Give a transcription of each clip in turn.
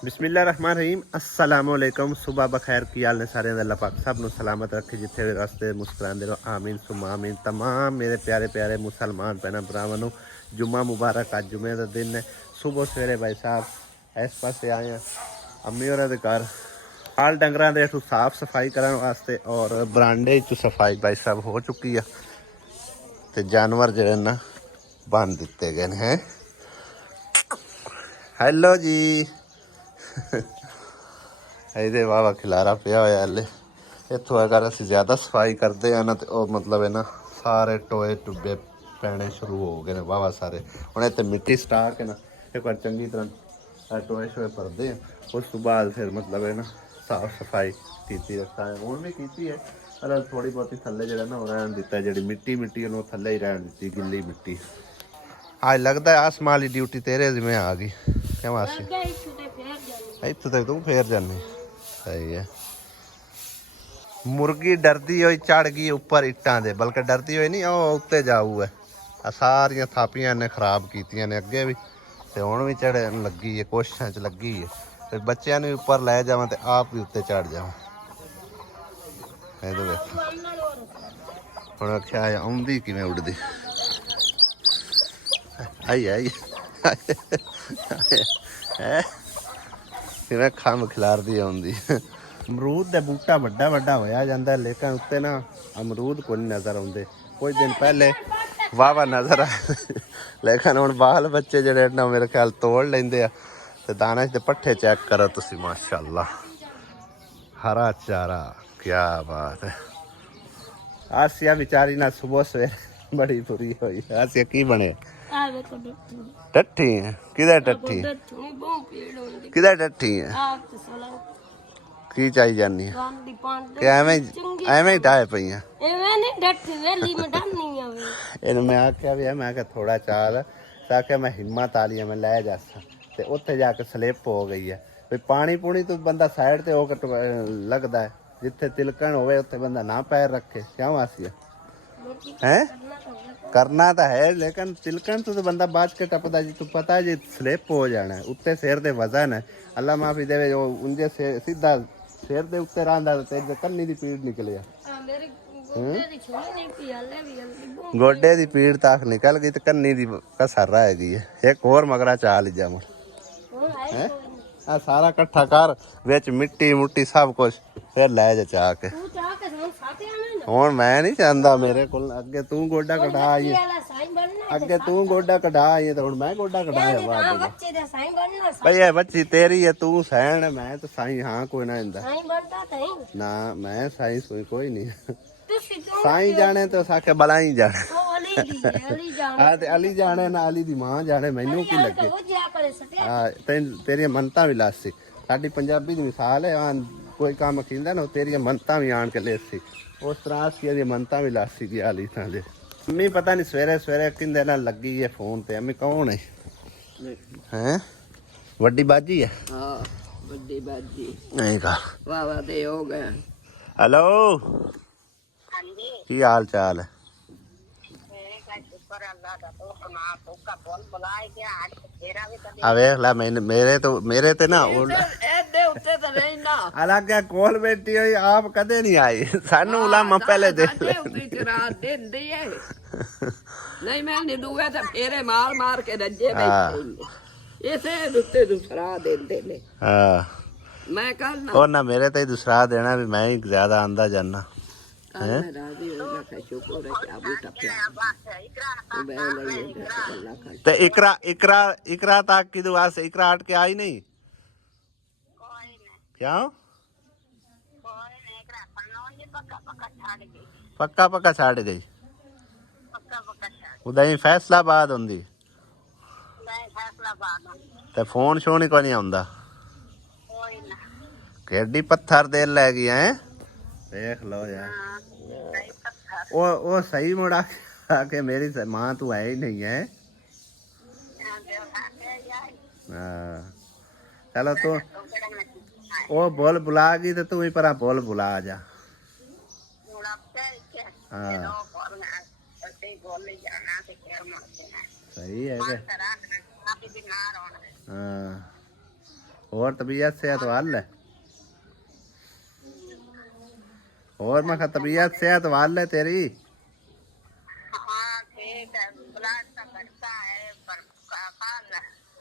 बिस्मिल्लाहिर्रहमानिर्रहीम अस्सलामुअलैकुम। सुबह बखैर की हाल ने सारे अल्लाह पाक सब नूं सलामत रखे, जिथे भी रस्ते मुस्कुराते रहो, आमीन सुमा आमीन। तमाम मेरे प्यारे प्यारे मुसलमान भैन भरावां नूं जुम्मा मुबारक। अज जुम्मे का दिन है। सुबह सवेरे भाई साहब इस पासे आए हैं अम्मी होरां दे घर, हाल डंगरां दे इत्थों साफ सफाई करन वास्ते, और बरांडे च सफाई भाई साहब हो चुकी है ते जानवर जिहड़े ना बंद दिते गए हैं। हेलो जी ਇਹਦੇ ਵਾਵਾ ਖਿਲਾਰਾ ਪਿਆ ਹੋਇਆ ਹਲੇ। ਇੱਥੋਂ ਅਗਰ ਅਸੀਂ ਜ਼ਿਆਦਾ ਸਫਾਈ ਕਰਦੇ ਆ ਨਾ ਤੇ ਉਹ ਮਤਲਬ ਹੈ ਨਾ ਸਾਰੇ ਟੋਏ ਟੁੱਬੇ ਪੈਣੇ ਸ਼ੁਰੂ ਹੋ ਗਏ ਨੇ ਵਾਵਾ ਸਾਰੇ। ਹੁਣ ਇੱਥੇ ਮਿੱਟੀ ਸਟਾ ਕੇ ਨਾ ਇੱਕ ਵਾਰ ਚੰਗੀ ਤਰ੍ਹਾਂ ਟੋਏ ਸ਼ੋਏ ਭਰਦੇ ਆ, ਉਸ ਤੋਂ ਬਾਅਦ ਫਿਰ ਮਤਲਬ ਹੈ ਨਾ ਸਾਫ ਸਫਾਈ ਕੀਤੀ ਰੱਖਾਂਗੇ। ਹੁਣ ਵੀ ਕੀਤੀ ਹੈ ਪਰ ਥੋੜੀ ਬਹੁਤੀ ਥੱਲੇ ਜਿਹੜਾ ਨਾ ਉਹ ਰਹਿਣ ਦਿੱਤਾ, ਜਿਹੜੀ ਮਿੱਟੀ ਉਹਨੂੰ ਥੱਲੇ ਹੀ ਰਹਿਣ ਦਿੱਤੀ, ਗਿੱਲੀ ਮਿੱਟੀ। ਅੱਜ ਲੱਗਦਾ ਆਸਮਾਂ ਵਾਲੀ ਡਿਊਟੀ ਤੇਰੇ ਜਿਵੇਂ ਆ ਗਈ ਕਿਉਂ ਆਸੀ? ਇੱਥੋਂ ਤੱਕ ਤੂੰ ਫੇਰ ਜਾਨੀ सही है। मुर्गी डरती हुई चढ़ गई उपर इट्टां दे, बल्कि डरती हुई नहीं वो उत्ते जाऊ है। आ सारियां थापियां ने खराब कीतियां ने अगे भी ते हुण भी चढ़न लगी है, कोशिशां च लगी है। फिर बच्चों ने उपर लै जावां ते आप भी उत्ते चढ़ जावां। इहदे विच हुण आख्या आउंदी किवें उड़दी आई आई किवें खंभ खिलारदी आउंदी। अमरूद का बूटा वड्डा वड्डा होया जांदा, लेकिन उत्ते ना अमरूद कोई नहीं नज़र आउंदे। कुछ दिन पहले वाहवा नज़र आए लेकिन हुण बाल बच्चे जिहड़े ना मेरे ख्याल तोड़ लैंदे आ। ते दाने ते पट्ठे चेक करो तुसीं, माशाअल्लाह हरा चारा, क्या बात है। आसिया बेचारी ना सुबह सवेरे बड़ी बुरी हुई। आसिया की बने टट्ठी है? किधर टट्ठी है? किधर टट्ठी है? की चाही जानी है कि एवें ही डाए पई हैं? इन्हें मैं आख्या भी है, मैं आख्या थोड़ा चाल ताकि मैं हिम्मत आली मैं लै जासा, ते उत्थे जाके स्लिप हो गई है। भी पानी पूनी तो बंदा साइड ते होकर लगदा है, जिथे तिलकन होवे उत्थे बंदा ना पैर रखे। क्यों आसिया हैं? करना तो है, लेकिन तिलकन तो बंदा बच के टपदा जी। तू पता है जी स्लिप हो जाना है, उत्ते सिर दे वजन है, अल्लाह माफी देवे। जो उंजे से सीधा सिर दे उत्ते रहिंदा ते कन्नी दी पीड़ निकले गोडे दी पीड़ तक निकल गई ते कन्नी दी कसर रह गई है। एक होर मगरा चाल जा मुड़ है आ सारा इकट्ठा कर विच मिट्टी मुट्टी सब कुछ फिर लै जा चा के। हुण मैं नहीं चाहता, मेरे को अगे तू गोडा कटा आई है, अगे तू गोडा कटा आई है, तो हुण मैं गोडा कटाया भाई ये बच्ची तेरी है, तू सैन है, मैं तो साई हाँ कोई ना इंदा ना, मैं साई सुई कोई नहीं। साई जाने तो साके बलाई जाने अली जाने ना अली दी मां जाने, मैनू की लगे। तेरिया मनता भी लासी साडी पंजाबी दी मिसाल है। कोई काम खींदा ना तेरिया मनता भी आन के लेसी, उस तरह की मनता भी लासी की आली थां दे। अम्मी पता नहीं सवेरे सवेरे किंदे नाल लगी है फोन ते। अम्मी कौन है? हैं वड्डी बाजी है? हां वड्डी बाजी नहीं का वाह वाह दे हो गए। हेलो हां जी की हाल चाल है? आ वेख ला मेरे ते ना अलग कोल बैठी हुई आप कदे नहीं आई। सानू उलामा पहले देख ले नहीं मैं निदूए ते फेरे मार मार के रज्जे बैठे इसे दुत्ते दूसरा देंदे ने। हां मैं कल ना और ना मेरे ते दूसरा देना भी मैं ही ज्यादा आंदा जाना है। राजी हो ना का शुक्र है कि अभी टपया तो मैं नहीं गल्ला कर ते इकरा तक की दुआ से इकरा हट के आई नहीं कोई नहीं। क्यों कोई नहीं? इकरा पन्नों पक्का पक्का छाड़ गई। उदय फैसलाबाद होंदी ते फोन शोन ही कोई नहीं आंदा केडी पत्थर दे लै गई है। देख लो यार वो सही मुड़ा के मेरी मां तू है ही नहीं है। चलो तू वो बोल बुला गई तो तू ही पर बोल बुला जा। हाँ सही है हाँ और तबीयत सेहत वाल है? और मैं तबीयत सेहत वाल है तेरी? हाँ ठीक है, ब्लड का घटता है पर काल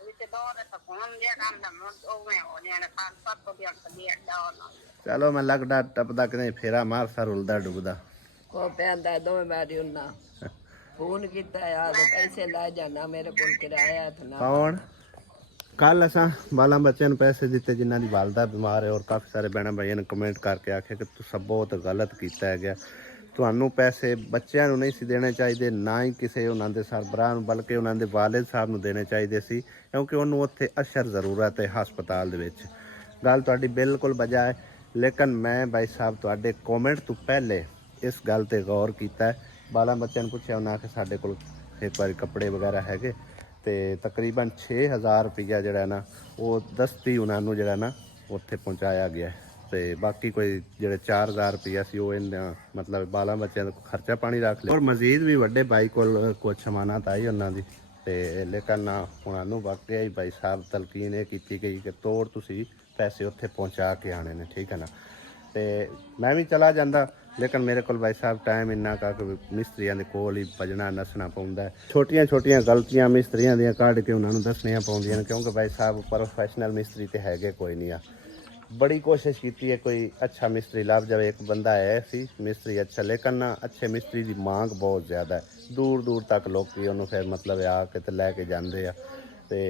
इसे दौर तो कौन दिया काम ना मुझ में हो जाने काल पर तो दिया डाउन। चलो मैं लगदा टपदा कि नहीं फेरा मार सर उलदा डुबदा ਕੋ ਪੈਂਦਾ ਦੋਵੇਂ ਵਾਰੀ ਉਹਨਾਂ ਫੋਨ ਕੀਤਾ ਯਾਰ ਪੈਸੇ ਲੈ ਜਾਣਾ ਮੇਰੇ ਕੋਲ ਕਿਰਾਇਆ ਤੇ ਨਾ कौन कल असा बाला बच्चों पैसे दिते जिन्हों की वालदा बीमार है और काफ़ी सारे भैन भाइयों ने कमेंट करके आखे कि तुम बहुत गलत किया है ਤੁਹਾਨੂੰ ਪੈਸੇ ਬੱਚਿਆਂ ਨੂੰ ਨਹੀਂ ਸੀ ਦੇਣੇ ਚਾਹੀਦੇ ਨਾ ਹੀ ਕਿਸੇ ਉਹਨਾਂ ਦੇ ਸਰਬਰਾਹ ਨੂੰ ਬਲਕਿ ਉਹਨਾਂ ਦੇ ਵਾਲਿਦ ਸਾਹਿਬ ਨੂੰ ਦੇਣੇ ਚਾਹੀਦੇ ਸੀ ਕਿਉਂਕਿ ਉਹਨੂੰ ਉੱਥੇ ਅਸ਼ਰ ਜ਼ਰੂਰਤ ਹੈ ਹਸਪਤਾਲ ਦੇ ਵਿੱਚ ਗੱਲ ਤੁਹਾਡੀ ਬਿਲਕੁਲ ਵਜ੍ਹਾ ਹੈ ਲੇਕਿਨ ਮੈਂ ਭਾਈ ਸਾਹਿਬ ਤੁਹਾਡੇ ਕਮੈਂਟ ਤੋਂ ਪਹਿਲੇ ਇਸ ਗੱਲ ਤੇ ਗੌਰ ਕੀਤਾ ਬਾਲਾਂ ਬੱਚਿਆਂ ਨੂੰ ਪੁੱਛਿਆ ਉਹਨਾਂ ਕਿ ਸਾਡੇ ਕੋਲ ਇੱਕ ਵਾਰੀ ਕੱਪੜੇ ਵਗੈਰਾ ਹੈਗੇ ਤੇ ਤਕਰੀਬਨ 6000 ਰੁਪਈਆ ਜਿਹੜਾ ਨਾ ਉਹ ਦਸਤੀ ਉਹਨਾਂ ਨੂੰ ਜਿਹੜਾ ਨਾ ਉੱਥੇ ਪਹੁੰਚਾਇਆ ਗਿਆ ਤੇ ਬਾਕੀ ਕੋਈ ਜਿਹੜੇ 4000 ਰੁਪਈਆ ਸੀ ਉਹ ਇਹਨਾਂ ਮਤਲਬ ਬਾਲਾਂ ਬੱਚਿਆਂ ਦਾ ਖਰਚਾ ਪਾਣੀ ਰੱਖ ਲਿਆ ਔਰ ਮਜ਼ੀਦ ਵੀ ਵੱਡੇ ਭਾਈ ਕੋਲ ਕੁਛ ਅਮਾਨਤ ਆਈ ਉਹਨਾਂ ਦੀ ਤੇ ਲੇਕਿਨ ਉਹਨਾਂ ਨੂੰ ਵਾਕਿਆ ਹੀ ਭਾਈ ਸਾਹਿਬ ਤਲਕੀਨ ਇਹ ਕੀਤੀ ਗਈ ਕਿ ਤੋੜ ਤੁਸੀਂ ਪੈਸੇ ਉੱਥੇ ਪਹੁੰਚਾ ਕੇ ਆਣੇ ਨੇ ਠੀਕ ਹੈ ਨਾ ਤੇ ਮੈਂ ਵੀ ਚਲਾ ਜਾਂਦਾ ਲੇਕਿਨ ਮੇਰੇ ਕੋਲ ਭਾਈ ਸਾਹਿਬ ਟਾਈਮ ਇੰਨਾ ਕਾ ਕਿ ਮਿਸਤਰੀਆਂ ਦੇ ਕੋਲ ਹੀ ਭਜਣਾ ਨੱਸਣਾ ਪੈਂਦਾ ਛੋਟੀਆਂ ਛੋਟੀਆਂ ਗਲਤੀਆਂ ਮਿਸਤਰੀਆਂ ਦੀਆਂ ਕੱਢ ਕੇ ਉਹਨਾਂ ਨੂੰ ਦੱਸਣੀਆਂ ਪੈਂਦੀਆਂ ਨੇ ਕਿਉਂਕਿ ਭਾਈ ਸਾਹਿਬ ਪ੍ਰੋਫੈਸ਼ਨਲ ਮਿਸਤਰੀ ਤੇ ਹੈਗੇ ਕੋਈ ਨਹੀਂ ਆ बड़ी कोशिश की है कोई अच्छा मिस्त्री लभ जाए एक बंदा है सी मिस्त्री अच्छा लेकिन ना अच्छे मिस्त्री की मांग बहुत ज़्यादा है दूर दूर तक लोग उन्होंने फिर मतलब आके तो लैके जाते हैं तो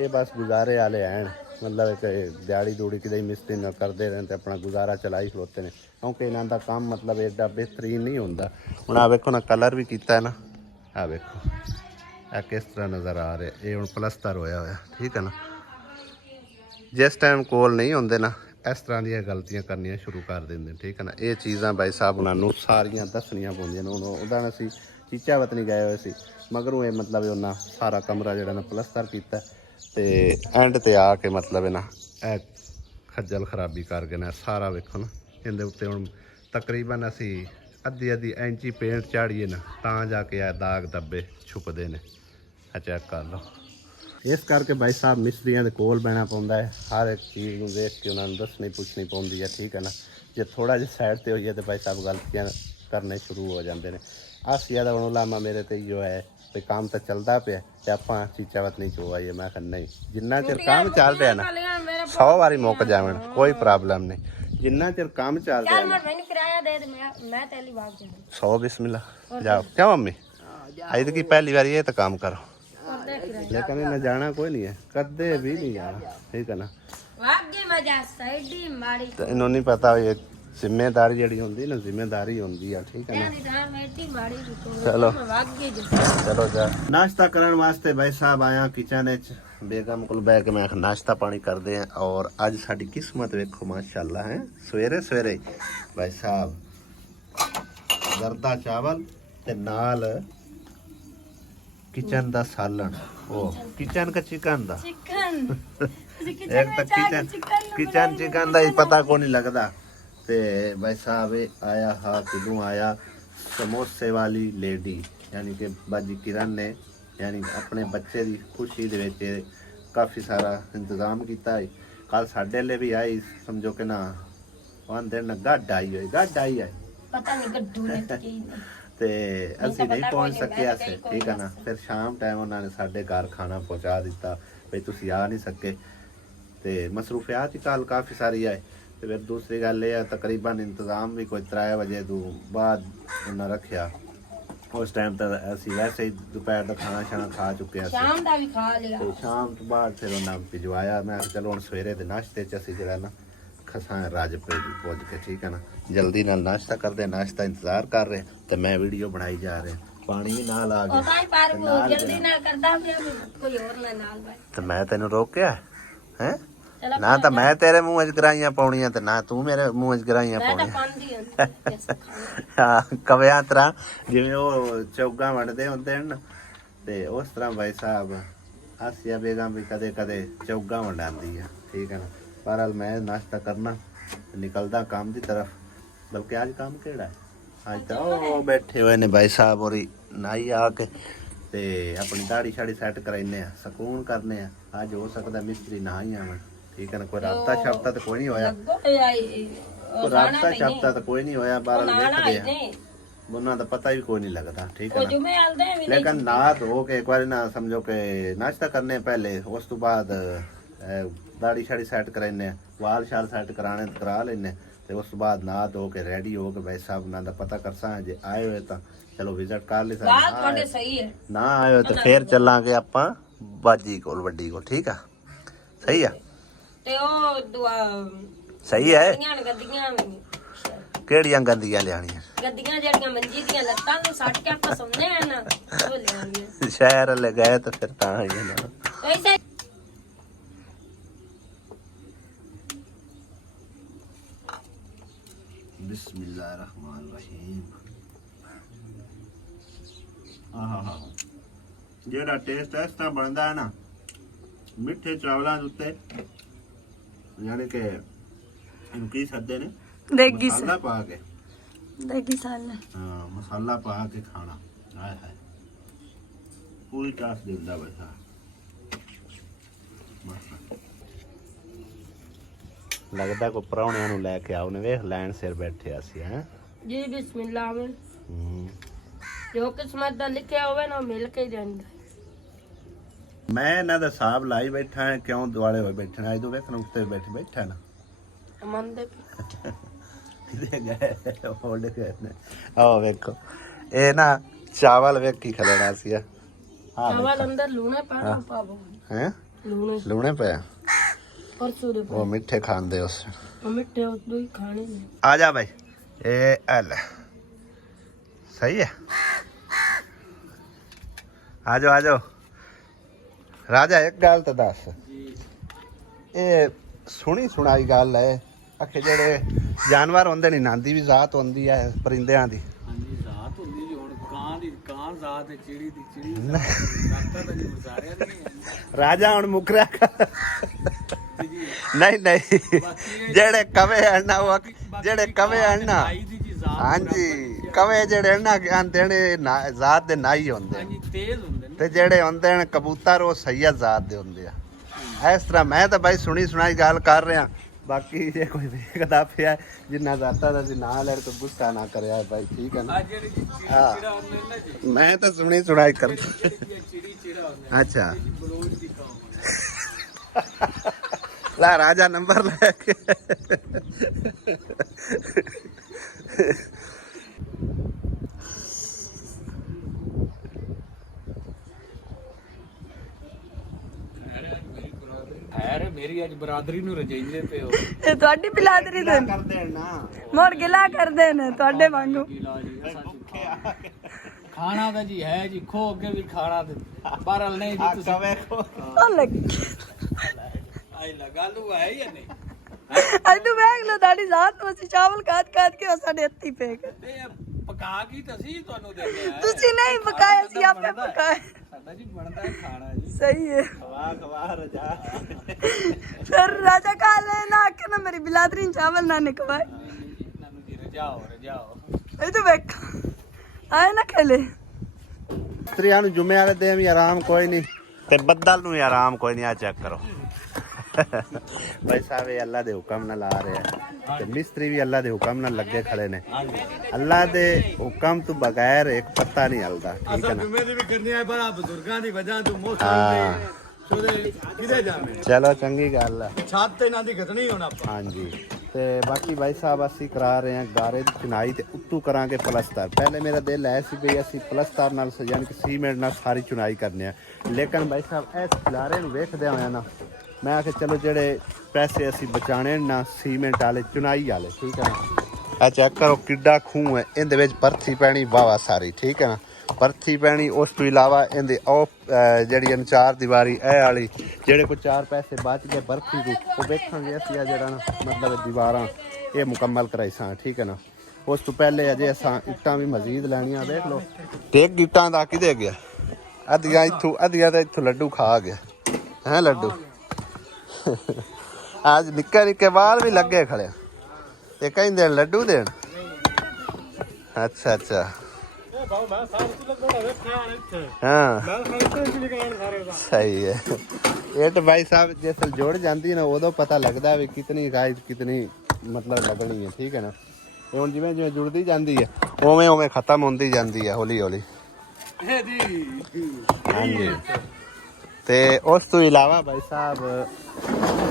ये बस गुजारे वाले हैं मतलब एक दिहाड़ी दूड़ी कि मिस्त्री न करते रहें तो अपना गुजारा चलाई खलोते हैं क्योंकि इन्हों का काम मतलब एडा बेहतरीन नहीं होंगे हुण आ वेखो ना कलर भी किया है ना आ वेखो आ किस तरह नज़र आ रहा ये हुण पलस्तर होया होया ठीक है ना जिस टाइम कोल नहीं होंगे ना इस तरह दी गलतियां करनियां शुरू कर देंगे ठीक है ना ये चीज़ां भाई साहब उन्होंने सारियां दसनियां पौंदियां ने उन्होंने असी चीचावत नहीं गए हुए सी मगरों ये मतलब उन्हें सारा कमरा जो पलस्तर किया तो एंड ते आके मतलब ना खज्जल खराबी कर गए ना सारा वेखो ना इहदे उत्ते हुण तकरीबन असी अद्धी इंची पेंट झाड़ीए ना तां जाके आ दाग धब्बे छुपते हैं चेक कर लो इस करके भाई साहब मिस्त्रियों के कोल बहना पौंदा है हर एक चीज़ को देख के उन्होंने दसनी पुछनी पौंदी है ठीक है ना जे थोड़ा जिहा साइड पर होइए तो भाई साहब गलतियाँ करने शुरू हो जाते हैं अस ज़्यादा हुण लामा मेरे ते जो है तो काम तो चलता पे ते आपां चीचावत नहीं चुवाइए मैं कहना नहीं जिन्ना चिर काम चल रहा ना 100 बारी मुक जावन कोई प्रॉब्लम नहीं जिन्ना चिर काम चल रहा है 100 बिस्मिल्लाह जाओ क्या मम्मी आई तो की पहली बार ये तो काम करो लेकिन इन्हें जाना कोई नहीं है कदे भी नहीं जाना ठीक है ना तो इन्हों नहीं पता ये जिम्मेदारी जी होंगी ना जिम्मेदारी होंगी है ठीक है ना चलो चलो जा नाश्ता करने वास्ते भाई साहब आया किचन बेगम को बह के मैं नाश्ता पानी करते हैं और अज साडी किस्मत वेखो माशाल्लाह है सवेरे सवेरे भाई साहब जरदा चावल ते नाल किचन दा सालन ओ किचन का चिकन दा एक तो किचन चिकन दा ही पता को नहीं लगता ते भाई साहब आया हा किदू आया समोसे वाली लेडी यानी कि बाजी किरण ने यानी अपने बच्चे की खुशी दे विच काफ़ी सारा इंतजाम किया कल साडे लिए भी आई समझो कि ना आंदे ना गड्ड आई हुई गड्ड आई है पता नहीं गड्डू ने ਤੇ ਅਸੀਂ ਨਹੀਂ ਪਹੁੰਚ ਸਕੇ ਐਸੇ ਠੀਕ ਹੈ ਨਾ ਫਿਰ ਸ਼ਾਮ ਟਾਈਮ ਉਹਨਾਂ ਨੇ ਸਾਡੇ ਘਰ ਖਾਣਾ ਪਹੁੰਚਾ ਦਿੱਤਾ ਵੀ ਤੁਸੀਂ ਆ ਨਹੀਂ ਸਕੇ ਤੇ ਮਸਰੂਫੀਅਤ ਹੀ ਕੱਲ ਕਾਫੀ ਸਾਰੀ ਆਏ ਤੇ ਫਿਰ ਦੂਸਰੀ ਗੱਲ ਇਹ ਹੈ ਤਕਰੀਬਨ ਇੰਤਜ਼ਾਮ ਵੀ ਕੋਈ 3 ਵਜੇ ਤੋਂ ਬਾਅਦ ਉਹਨਾਂ ਰੱਖਿਆ ਉਸ ਟਾਈਮ ਤਾਂ ਅਸੀਂ ਵੈਸੇ ਹੀ ਦੁਪਹਿਰ ਦਾ ਖਾਣਾ ਛਾਣਾ ਖਾ ਚੁੱਕੇ ਹਾਂ ਸ਼ਾਮ ਦਾ ਵੀ ਖਾ ਲਿਆ ਤੇ ਸ਼ਾਮ ਤੋਂ ਬਾਅਦ ਫਿਰ ਉਹਨਾਂ ਭਿਜਵਾਇਆ ਮੈਂ ਚਲੋ ਹੁਣ ਸਵੇਰੇ ਦੇ ਨਾਸ਼ਤੇ 'ਚ ਅਸੀਂ ਜਿਹੜਾ ਨਾ खसा राजपुर पहुँच के ठीक है ना जल्दी नाल नाश्ता कर दे नाश्ता इंतजार कर रहे तो मैं वीडियो बनाई जा रहे पानी भी नाल आ गया तो मैं तेन रोकया है ना तो मैं तेरे मुंह च गराइयां पाउनियां ते ना तू मेरे मुंह च गराइयां पाउनियां कविया तरह जिवें वो चौगा वंडदे हुंदे न ते उस तरह भाई साहब आसिया बेगम भी कदे कदे चौगा वंडांदी है ठीक है ना बहरहाल मैं नाश्ता करना निकलदा काम की तरफ बल्कि आज काम केड़ा है आज तो वो बैठे हुए ने भाई साहब और नाई आके ते अपनी दाढ़ी शाड़ी सैट कराइने सकून करने आज हो सकता मिस्त्री ना ही आवन ठीक है ना। कोई राबता शाबता तो कोई नहीं होया, ਲੱਗੋ ਆਈ कोई राबता शाबता तो कोई नहीं होया। बाहर देखते हैं उन्होंने तो पता ही कोई नहीं लगता, ठीक है ਉਹ ना। ਜੁਮੇ ਆਲਦੇ ਵੀ लेकिन नहा धो के एक बार ना समझो कि नाश्ता करने पहले, उस तो बाद दाढ़ी शाड़ी सेट कराने, वाल शाल सेट कराने तो करा लेने, ते उस तो बाद नहा धो के रेडी हो के भाई साहब ना पता कर सा जे आए हुए तो चलो विजिट कर ले। ਬਾਤ ਤੁਹਾਡੇ ਸਹੀ ਹੈ ना आए तो फिर चलांगे आपां बाजी कोल वड्डी कोल, ठीक है। सही है, ਤੇ ਉਹ ਦੁਆ सही है। ਗੱਦੀਆਂ ਕਿਹੜੀਆਂ ਗੰਦੀਆਂ ਲਿਆਣੀਆਂ? ਗੱਦੀਆਂ ਜਿਹੜੀਆਂ ਮੰਜੀ ਦੀਆਂ ਲੱਤਾਂ ਨੂੰ ਸੱਟ ਕੇ ਆਪਾਂ ਸੌਂਦੇ ਆ ਨਾ ਉਹ ਲਿਆਂਗੇ ਸ਼ਹਿਰ ਵਾਲੇ ਗਏ ਤਾਂ ਫਿਰ ਤਾਂ ਹੀ ਨਾ। ਐਸੇ ਬਿਸਮਿਲ੍ਲਾਹਿਰਰਹਿਮਾਨਿਰਰਹੀਮ। ਆਹਾ ਜਿਹੜਾ ਟੇਸਟ ਇਸ ਤਰ੍ਹਾਂ ਬਣਦਾ ਹੈ ਨਾ ਮਿੱਠੇ ਚਾਵਲਾਂ ਦੇ ਉੱਤੇ, ਯਾਨੀ ਕਿ ਇਹਨੂੰ ਕੀ ਸੱਦੇ ਨੇ, ਦੇਗੀ ਮਸਾਲਾ ਪਾ ਕੇ, ਦੇਗੀ ਸਾਲ ਹਾਂ ਮਸਾਲਾ ਪਾ ਕੇ ਖਾਣਾ, ਹਾਏ ਹਾਏ ਪੂਰੀ ਟਾਸ ਦਿੰਦਾ ਬੈਠਾ। ਲੱਗਦਾ ਕੋਈ ਪ੍ਰਾਹੁਣਿਆਂ ਨੂੰ ਲੈ ਕੇ ਆਉਣੇ, ਵੇਖ ਲੈਣ ਸਿਰ ਬੈਠਿਆ ਸੀ ਹੈ ਜੀ ਬਿਸਮਿਲ੍ਲਾ ਮੈਂ ਜੋ ਕਿਸਮਤ ਦਾ ਲਿਖਿਆ ਹੋਵੇ ਨਾ ਮਿਲ ਕੇ ਜਾਂਦਾ। ਮੈਂ ਇਹਨਾਂ ਦਾ ਹਿਸਾਬ ਲਾਈ ਬੈਠਾ ਹਾਂ, ਕਿਉਂ ਦੁਆਲੇ ਹੋਏ ਬੈਠਣਾ, ਅੱਜ ਤੋਂ ਵੇਖਣ ਉੱਤੇ ਬੈਠਾ ਨਾ ਮੰਨਦੇ ਕਿਤੇ ਗਏ ਹੋੜ ਗਏ ਨੇ। ਆਹ ਵੇਖੋ ਇਹ ਨਾ ਚਾਵਲ ਵੇਖ ਕੀ ਖਲਣਾ ਸੀ ਆ ਚਾਵਲ ਅੰਦਰ ਲੂਣੇ ਪਾਣਾ ਪਾਵੋ ਹੈ ਲੂਣੇ ਪਿਆ ਪਰਸੋਂ ਦੇ ਉਹ ਮਿੱਠੇ ਖਾਂਦੇ ਉਸ ਮਿੱਠੇ ਉਦੋਂ ਹੀ ਖਾਣੇ ਨੇ। ਆ ਜਾ ਭਾਈ ਇਹ ਐਲ ਸਹੀ ਹੈ। ਆ ਜਾਓ ਰਾਜਾ ਇੱਕ ਗੱਲ ਤਾਂ ਦੱਸ, ਇਹ ਸੁਣੀ ਸੁਣਾਈ ਗੱਲ ਹੈ ਆਖੇ ਜਿਹੜੇ ਜਾਨਵਰ ਹੁੰਦੇ ਨੇ ਇਹਨਾਂ ਦੀ ਵੀ ਜ਼ਾਤ ਹੁੰਦੀ ਹੈ ਪਰਿੰਦਿਆਂ ਦੀ? ਹਾਂਜੀ ਜ਼ਾਤ ਹੁੰਦੀ ਜੀ, ਹੁਣ ਕਾਂ ਦੀ ਕਾਂ ਜ਼ਾਤ ਹੈ, ਚਿੜੀ ਦੀ ਚਿੜੀ ਜ਼ਾਤਾਂ ਤਾਂ ਜੀ ਸਾਰਿਆਂ ਦੀ ਹੈ। ਰਾਜਾ ਹੁਣ ਮੁਕਰਿਆ ਕਰ। ਨਹੀਂ ਜਿਹੜੇ ਕਵੇ ਹਨ ਨਾ ਉਹ ਜਿਹੜੇ ਕਵੇ ਹਨ ਨਾ, ਹਾਂਜੀ ਕਵੇ ਜਿਹੜੇ ਨਾ ਆਂਦੇ ਨੇ ਜ਼ਾਤ ਦੇ ਨਾ ਹੀ ਹੁੰਦੇ ਹਾਂਜੀ ਤੇਜ਼ ਹੁੰਦੇ ਨੇ, ਤੇ ਜਿਹੜੇ ਹੁੰਦੇ ਨੇ ਕਬੂਤਰ ਉਹ ਸੈਯਦ ਜ਼ਾਤ ਦੇ ਹੁੰਦੇ ਆ। ਇਸ ਤਰ੍ਹਾਂ ਮੈਂ ਤਾਂ ਬਾਈ ਸੁਣੀ ਸੁਣਾਈ ਗੱਲ ਕਰ ਰਿਹਾ, ਬਾਕੀ ਜੇ ਕੋਈ ਵੇਖਦਾ ਪਿਆ ਜਿੰਨਾ ਜ਼ਾਤਾਂ ਦਾ ਸੀ ਨਾਂ ਲੈ ਕੇ ਗੁੱਸਾ ਨਾ ਕਰਿਆ ਬਾਈ, ਠੀਕ ਹੈ ਨਾ। ਜਿਹੜੀ ਚਿੜਾ ਹੁੰਦੇ ਨੇ ਨਾ ਜੀ, ਮੈਂ ਤਾਂ ਸੁਣੀ ਸੁਣਾਈ ਕਰਦਾ। ਚਿੜੀ ਚਿੜਾ ਹੁੰਦੇ ਅੱਛਾ ਨੇ ਬਲੋਚ ਦੀ ਕਾਂ। ਲਾ ਰਾਜਾ ਨੰਬਰ ਲੈ ਕੇ ਖੈਰ ਮੇਰੀ ਅੱਜ ਬਰਾਦਰੀ ਨੂੰ ਰਜਾਈਂਦੇ ਪਏ ਹੋ। ਇਹ ਤੁਹਾਡੀ ਬਿਲਾਦਰੀ ਦੇ ਕਰਦੇ ਨਾ ਮੋੜ ਗਿਲਾ ਕਰਦੇ ਨੇ ਤੁਹਾਡੇ ਵਾਂਗੂ। ਖਾਣਾ ਤਾਂ ਜੀ ਹੈ ਜੀ, ਖੋ ਅੱਗੇ ਵੀ ਖਾਣਾ ਤੇ ਬਾਹਰਲ ਨਹੀਂ ਜੀ ਤੁਸੀਂ ਵੇਖੋ ਉਹ ਲੱਗ ਆਈ ਲਗਾ ਲੂ ਹੈ ਜਾਂ ਨਹੀਂ? ਅੱਜ ਤੂੰ ਵੇਖ ਲੋ ਤੁਹਾਡੀ ਜ਼ਾਤ ਨੂੰ ਅਸੀਂ ਚਾਵਲ ਕਾਟ ਕੇ ਉਹ ਸਾਡੇ ਹੱਥੀ ਪੈ ਗਏ। ਤੇ ਪਕਾ ਕੀ ਤੁਸੀਂ ਤੁਹਾਨੂੰ ਦਿੰਦੇ ਆ, ਤੁਸੀਂ ਨਹੀਂ ਪਕਾਇਆ ਸੀ ਆਪੇ ਪਕਾਇਆ। ਸਾਡਾ ਜੀ ਬਣਦਾ ਹੈ ਖਾਣਾ ਜੀ। ਸਹੀ ਹੈ। ਖਵਾ ਰਜਾ ਫਿਰ ਰਾਜਾ ਕਾ ਲੈਣਾ ਕਿ ਨਾ ਮੇਰੀ ਬਿਲਾਦਰੀ ਚਾਵਲ ਨਾ ਨਿਕਵਾਏ। ਇਹਨਾਂ ਨੂੰ ਜੀ ਰਜਾਓ ਇਹ ਤਾਂ ਵੇਖ ਆਏ ਨਾ ਖੇਲੇ ਸਤਰੀਆਂ ਨੂੰ ਜੁਮੇ ਵਾਲੇ ਦਿਨ ਵੀ ਆਰਾਮ ਕੋਈ ਨਹੀਂ ਤੇ ਬੱਦਲ ਨੂੰ ਵੀ ਆਰਾਮ ਕੋਈ ਨਹੀਂ। ਆ ਚੈੱਕ ਕਰੋ ਭਾਈ ਸਾਹਿਬ ਇਹ ਅੱਲਾ ਦੇ ਹੁਕਮ ਨਾਲ ਆ ਰਿਹਾ ਤੇ ਮਿਸਤਰੀ ਵੀ ਅੱਲਾ ਦੇ ਹੁਕਮ ਨਾਲ ਲੱਗੇ ਖੜੇ ਨੇ। ਅੱਲਾ ਦੇ ਹੁਕਮ ਤੋਂ ਬਗੈਰ ਇੱਕ ਪੱਤਾ ਨਹੀਂ ਹਲਦਾ, ਠੀਕ ਹੈ ਨਾ। ਜੁਮੇ ਦੀ ਵੀ ਕਰਨੀ ਹੈ ਪਰ ਬਜ਼ੁਰਗਾਂ ਦੀ ਵਜ੍ਹਾ ਤੋਂ ਹਾਂ ਸੋਦੇ ਕਿਤੇ ਜਾਣੇ ਚਲੋ ਚੰਗੀ ਗੱਲ ਹੈ। ਛੱਤ ਤੇ ਇਹਨਾਂ ਦੀ ਘਟਣੀ ਹੁਣ ਆਪਾਂ ਹਾਂਜੀ ਤੇ ਬਾਕੀ ਭਾਈ ਸਾਹਿਬ ਅਸੀਂ ਕਰਾ ਰਹੇ ਹਾਂ ਗਾਰੇ ਦੀ ਚੁਨਾਈ ਤੇ ਉੱਤੋਂ ਕਰਾਂਗੇ ਪਲਸਤਰ। ਪਹਿਲੇ ਮੇਰਾ ਦਿਲ ਹੈ ਸੀ ਵੀ ਅਸੀਂ ਪਲਸਤਰ ਨਾਲ ਯਾਨੀ ਕਿ ਸੀਮੈਂਟ ਨਾਲ ਸਾਰੀ ਚੁਨਾਈ ਕਰਨੀ ਹੈ, ਲੇਕਿਨ ਭਾਈ ਸਾਹਿਬ ਇਸ ਖਿਲਾਰੇ ਨੂੰ ਵੇਖਦੇ ਹੋਇਆ ਨਾ ਮੈਂ ਆਖਿਆ ਚਲੋ ਜਿਹੜੇ ਪੈਸੇ ਅਸੀਂ ਬਚਾਣੇ ਨਾ ਸੀਮੈਂਟ ਵਾਲੇ ਚੁਨਾਈ ਵਾਲੇ, ਠੀਕ ਹੈ ਨਾ। ਇਹ ਚੈੱਕ ਕਰੋ ਕਿੱਡਾ ਖੂਹ ਹੈ, ਇਹਦੇ ਵਿੱਚ ਬਰਥੀ ਪੈਣੀ ਵਾਵਾ ਸਾਰੀ, ਠੀਕ ਹੈ ਨਾ। ਬਰਥੀ ਪੈਣੀ ਉਸ ਤੋਂ ਇਲਾਵਾ ਇਹਦੇ ਉਹ ਜਿਹੜੀ ਚਾਰ ਦੀਵਾਰੀ ਇਹ ਵਾਲੀ ਜਿਹੜੇ ਕੋਈ 4 ਪੈਸੇ ਬਚ ਗਏ ਬਰਥੀ ਦੀ ਉਹ ਵੇਖਾਂਗੇ ਅਸੀਂ ਆ ਜਿਹੜਾ ਨਾ ਮਤਲਬ ਦੀਵਾਰਾਂ ਇਹ ਮੁਕੰਮਲ ਕਰਾਈ ਸਾਂ, ਠੀਕ ਹੈ ਨਾ। ਉਸ ਤੋਂ ਪਹਿਲੇ ਅਜੇ ਅਸਾਂ ਇੱਟਾਂ ਵੀ ਮਜ਼ੀਦ ਲੈਣੀਆਂ। ਦੇਖ ਲਓ ਟੇਕ ਇੱਟਾਂ ਦਾ ਕਿਦੇ ਗਿਆ, ਅੱਧੀਆਂ ਤਾਂ ਇੱਥੋਂ ਲੱਡੂ ਖਾ ਗਿਆ ਹੈ ਲੱਡੂ। ਅੱਜ ਨਿੱਕੇ ਵਾਲ ਵੀ ਲੱਗੇ ਖੜੇ ਤੇ ਕਹਿੰਦੇ ਲੱਡੂ ਦੇਣ। ਅੱਛਾ हाँ सही है। ये तो भाई साहब जैसे जुड़ जाती है ना उदो पता लगता है भी कितनी गाइड कितनी मतलब लगनी है, ठीक है ना। ਹੁਣ ਜਿਵੇਂ ਜਿਵੇਂ ਜੁੜਦੀ ਜਾਂਦੀ ਹੈ ਉਵੇਂ ਉਵੇਂ ਖਤਮ ਹੁੰਦੀ ਜਾਂਦੀ ਹੈ ਹੌਲੀ ਹੌਲੀ। ਹਾਂਜੀ ਤੇ ਉਸ ਤੋਂ ਇਲਾਵਾ ਭਾਈ ਸਾਹਿਬ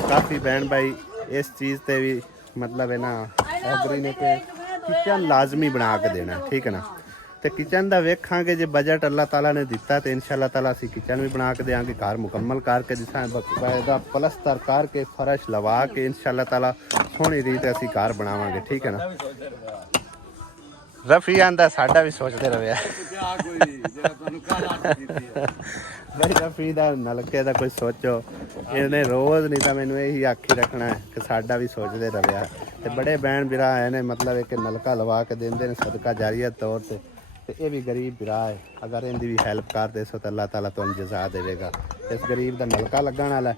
ਕਾਫੀ ਭੈਣ ਭਾਈ ਇਸ ਚੀਜ਼ ਤੇ ਵੀ मतलब है ना एग्री ने कि किचन लाजमी बना के देना, ठीक है ना। तो किचन का वेखांगे जो बजट अल्लाह ताला ने दिता तो इंशाल्लाह ताला असी किचन भी बना के देंगे, घर मुकम्मल करके जिसा बाकायदा पलस्तर करके फर्श लवा के इंशाल्लाह ताला सोहनी रीत असी घर बनावांगे, ठीक है ना। रफी आंदा साडा भी सोचते रहे भाई रफी दा नलके दा कोई सोचो इन्हें रोज़ नहीं तो मैनू यही आखी रखना है कि साडा भी सोचते रहे। तो बड़े भैन भरा है ने मतलब एक नलका लवा के देंदे ने सदका जारिया तौर से। तो ये भी गरीब भरा है, अगर इनकी भी हैल्प कर दे सो तो अल्लाह ताला तुम जजा देगा। इस गरीब का नलका लगन वाला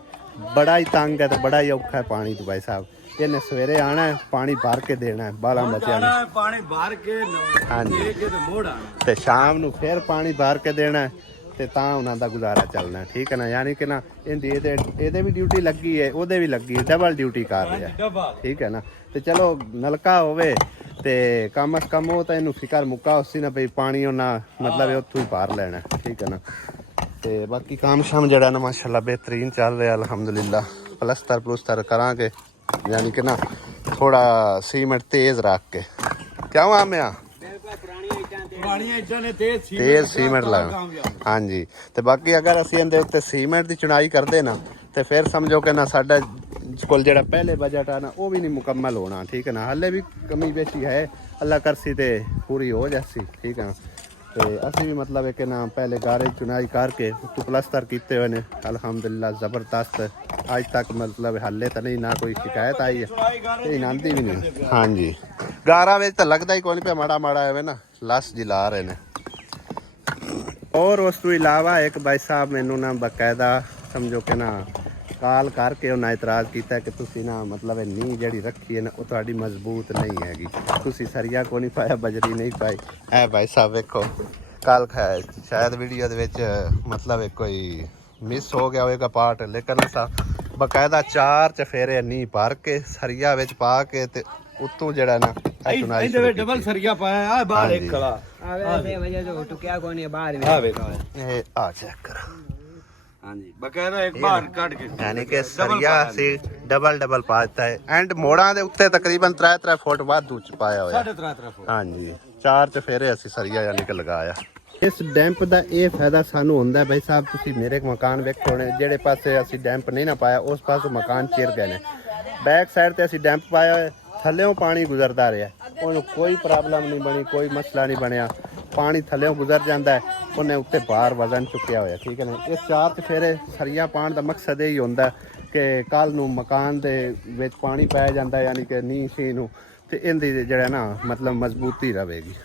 बड़ा ही तंग है तो बड़ा ही औखा है पानी तो भाई साहब। इन्हें सवेरे आना है पानी भर के देना है बाला बच्चा ने पानी भर के हाँ जी मोड़ ते शाम ਨੂੰ फिर पानी भर के देना है ਤੇ ਤਾਂ ਉਹਨਾਂ ਦਾ ਗੁਜ਼ਾਰਾ ਚੱਲਣਾ, ਠੀਕ ਹੈ ਨਾ। ਯਾਨੀ ਕਿ ਨਾ ਇਹਦੇ ਵੀ ਡਿਊਟੀ ਲੱਗੀ ਹੈ ਉਹਦੇ ਵੀ ਲੱਗੀ ਹੈ, ਡਬਲ ਡਿਊਟੀ ਕਰ ਰਿਹਾ, ਠੀਕ ਹੈ ਨਾ। ਤੇ ਚਲੋ ਨਲਕਾ ਹੋਵੇ ਤੇ ਕਮ ਅਸ ਕਮ ਉਹ ਤਾਂ ਇਹਨੂੰ ਫਿਕਰ ਮੁੱਕਾ ਉਸੀ ਨਾ ਪਈ ਪਾਣੀ ਉਹਨਾਂ ਮਤਲਬ ਉੱਥੋਂ ਹੀ ਭਰ ਲੈਣਾ, ਠੀਕ ਹੈ ਨਾ। ਤੇ ਬਾਕੀ ਕੰਮ ਸ਼ਾਮ ਜਿਹੜਾ ਨਾ ਮਾਸ਼ਾਅੱਲਾ ਬਿਹਤਰੀਨ ਚੱਲ ਰਿਹਾ ਅਲਹਮਦੁਲਿਲਾ। ਪਲਸਤਰ ਪਲੂਸਤਰ ਕਰਾਂਗੇ ਯਾਨੀ ਕਿ ਨਾ ਥੋੜਾ ਸੀਮੈਂਟ ਤੇਜ਼ ਰੱਖ ਕੇ ਕਿਉਂ ਆਮਿਆ तेज सीमेंट लगा हाँ जी। तो बाकी अगर असी इहदे उत्ते सीमेंट की चुनाई करते ना तो फिर समझो कि ना साडा कोल जिहड़ा पहले बजट है ना वो भी नहीं मुकम्मल होना, ठीक है ना। हले भी कमी बेशी है, अल्लाह करसी ते पूरी हो जासी, ठीक है ना। तो असी भी मतलब है कि ना पहले गारे चुनाई करके उत्तों प्लस्तर किए हुए ने अल्हम्दुलिल्लाह ज़बरदस्त। अज तक मतलब हले तो नहीं ना कोई शिकायत आई है तो आती भी नहीं। हाँ जी गारा में तो लगता ही कोई नहीं पे माड़ा माड़ा है ना लस जिला रहे ने। और उस तो इलावा एक भाई साहब मैनू ना बाकायदा समझो कि ना काल करके उन्हें इतराज़ किया कि तुसी ना मतलब नींह जी रखी है ना वो थोड़ी मजबूत नहीं हैगी, तुसी सरिया को नहीं पाया बजरी नहीं पाई है। भाई साहब वेखो कल शायद वीडियो मतलब कोई मिस हो गया होगा पार्ट, लेकिन असा बाकायदा 4 चफेरे नींह भर के सरिया विच पा के ते उत्तों जड़ा ना डबल सरिया पाया बाहर एक कला आ चेक कर। हाँ जी बकायदा एक बार काट के यानी कि सरिया से डबल पाता है एंड मोड़ा दे उत्ते तकरीबन 3 फुट वाधू च पाया होया 3.5 फुट। हाँ जी 4 चफेरे असी सरिया यानी कि लगाया। इस डैंप का ये फायदा सानू होंदा है भाई साहब तुसी मेरे मकान वेखो होने जेड़े पासे असी डैंप नहीं ना पाया उस पासों मकान चिर गए ने। बैक साइड ते असी डैंप पाया थल्लेओं पानी गुजरता रहा, उन्हें कोई प्रॉब्लम नहीं बनी, कोई मसला नहीं बनया, पानी थल्लेओं गुजर जाता है, उन्हें उत्ते बाहर वजन चुकया होया, ठीक है ना। इस 4 चफेरे सरिया पाण का मकसद यही होंदा कि कल नूं मकान दे विच पानी पाया जाता यानी कि नींह शींह नूं ते इहदी जिहड़ा ना मतलब मजबूती रहेगी।